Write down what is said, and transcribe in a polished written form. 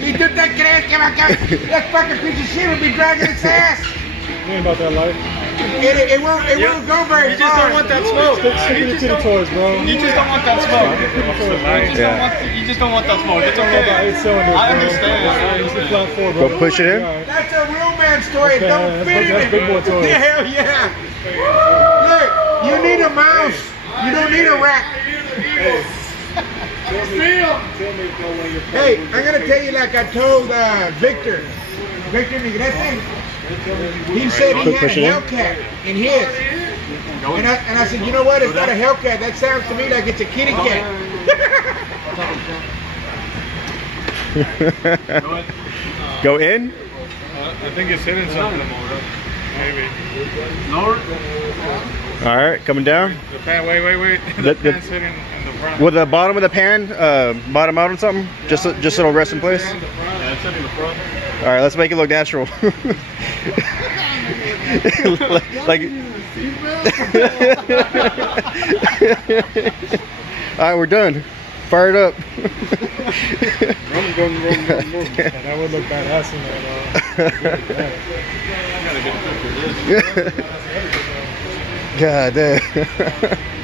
¿Y tú te crees que va a caer? That fucking piece of shit will be dragging its ass. You ain't about that life. It won't go very far. You just don't want that smoke. Stick to the toys, bro. You just don't want that smoke. You just don't want that smoke. It's okay. I understand. It's the flat four, bro. Go push it in. That's a real man story. Okay, Don't fit it. that's big boy toys. Yeah, hell yeah. Look, you need a mouse. You don't need a rack. Hey, I'm gonna tell you like I told Victor Negrete. He said he had a Hellcat in his. And I said, you know what? It's not a Hellcat. That sounds to me like it's a kitty cat. Go in. I think it's hitting something. Maybe. Lower. All right, coming down. The pan. Wait. The pan's hitting in the front. Will the bottom of the pan bottom out on something? Just so it'll rest in place. Yeah, it's hitting the front. All right, let's make it look natural. like. All right, we're done. Fire it up. Run. That would look badass in there, though. God damn.